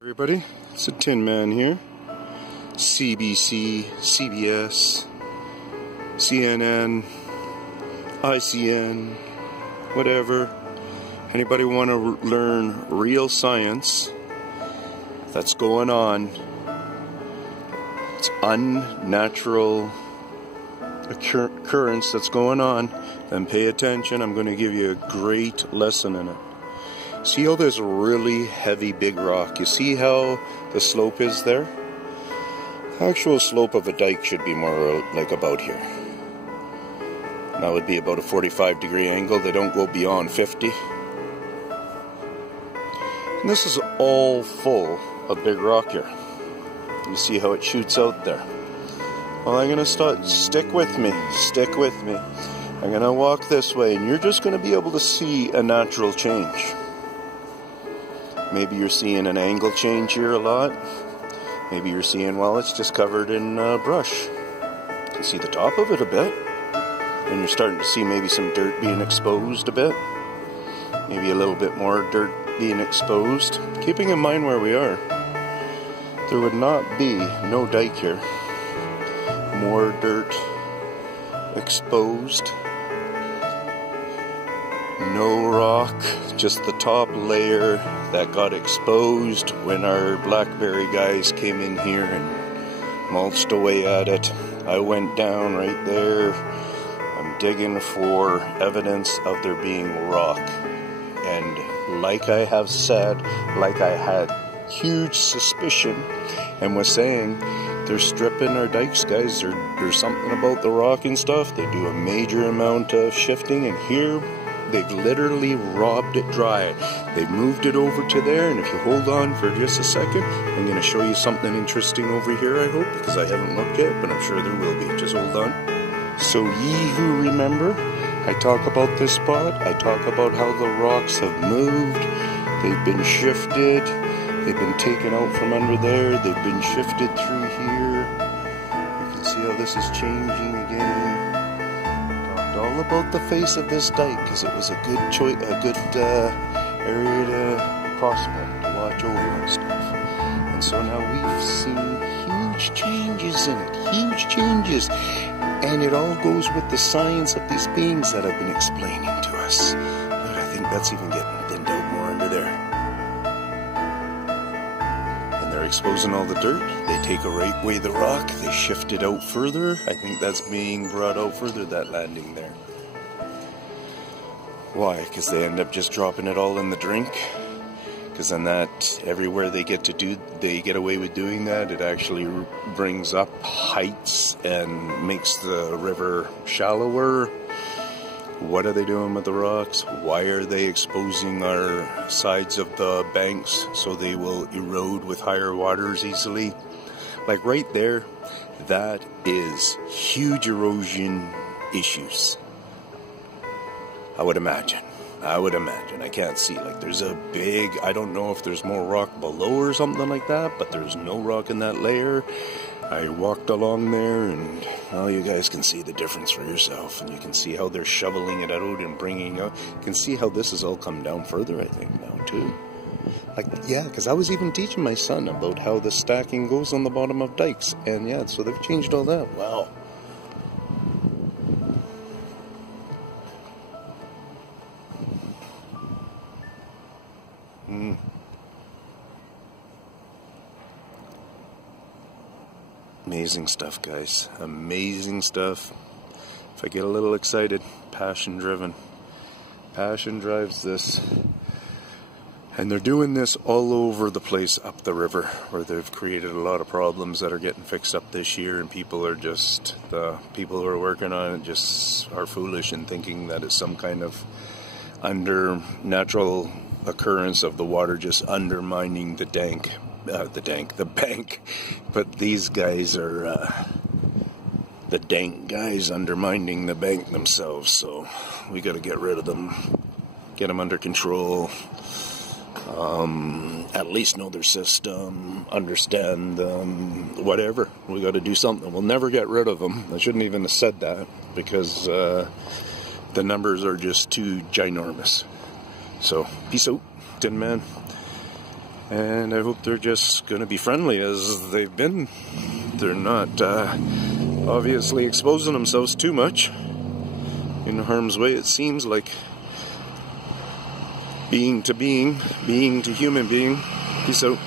Everybody, it's a Tinman here. CBC, CBS, CNN, ICN, whatever. Anybody want to learn real science that's going on? It's unnatural occurrence that's going on. Then pay attention. I'm going to give you a great lesson in it. See how this really heavy big rock, you see how the slope is there? The actual slope of a dike should be more like about here. That would be about a 45-degree angle. They don't go beyond 50. And this is all full of big rock here. You see how it shoots out there. Well, I'm going to stick with me. I'm going to walk this way, and you're just going to be able to see a natural change. Maybe you're seeing an angle change here a lot. Maybe you're seeing, well, it's just covered in brush. You can see the top of it a bit. And you're starting to see maybe some dirt being exposed a bit. Maybe a little bit more dirt being exposed. Keeping in mind where we are, there would not be no dike here. More dirt exposed. No rock, just the top layer that got exposed when our blackberry guys came in here and mulched away at it. I went down right there. I'm digging for evidence of there being rock. And like I have said, like I had huge suspicion and was saying, they're stripping our dikes, guys. There's something about the rock and stuff. They do a major amount of shifting, and here they've literally robbed it dry. They've moved it over to there, and if you hold on for just a second, I'm going to show you something interesting over here, I hope, because I haven't looked yet, but I'm sure there will be. Just hold on. So ye who remember, I talk about this spot. I talk about how the rocks have moved. They've been shifted. They've been taken out from under there. They've been shifted through here. You can see how this is changing again. All about the face of this dike, because it was a good area to prospect, to watch over and stuff. And so now we've seen huge changes in it, huge changes, and it all goes with the science of these beings that have been explaining to us. But I think that's even getting thinned out more under there. And they're exposing all the dirt. They take away the rock, they shift it out further. I think that's being brought out further, that landing there. Why? Because they end up just dropping it all in the drink. Because then that, everywhere they get away with doing that, it actually brings up heights and makes the river shallower. What are they doing with the rocks? Why are they exposing our sides of the banks so they will erode with higher waters easily? Like right there, that is huge erosion issues. I would imagine. I can't see. Like there's a big, I don't know if there's more rock below or something like that, but there's no rock in that layer. I walked along there, and well, you guys can see the difference for yourself, and you can see how they're shoveling it out and bringing out. You can see how this has all come down further, I think, now too. Like, yeah, because I was even teaching my son about how the stacking goes on the bottom of dikes, and yeah, so they've changed all that. Wow. Amazing stuff, guys. Amazing stuff. If I get a little excited, passion driven. Passion drives this. And they're doing this all over the place up the river, where they've created a lot of problems that are getting fixed up this year, and people are just, the people who are working on it just are foolish in thinking that it's some kind of natural occurrence of the water just undermining the bank. But these guys are the dank guys undermining the bank themselves, so we got to get rid of them, get them under control, at least know their system, understand them, whatever. We got to do something. We'll never get rid of them. I shouldn't even have said that, because the numbers are just too ginormous. So peace out, Tinman. And I hope they're just going to be friendly as they've been. They're not obviously exposing themselves too much in harm's way. It seems like being to human being. Peace out.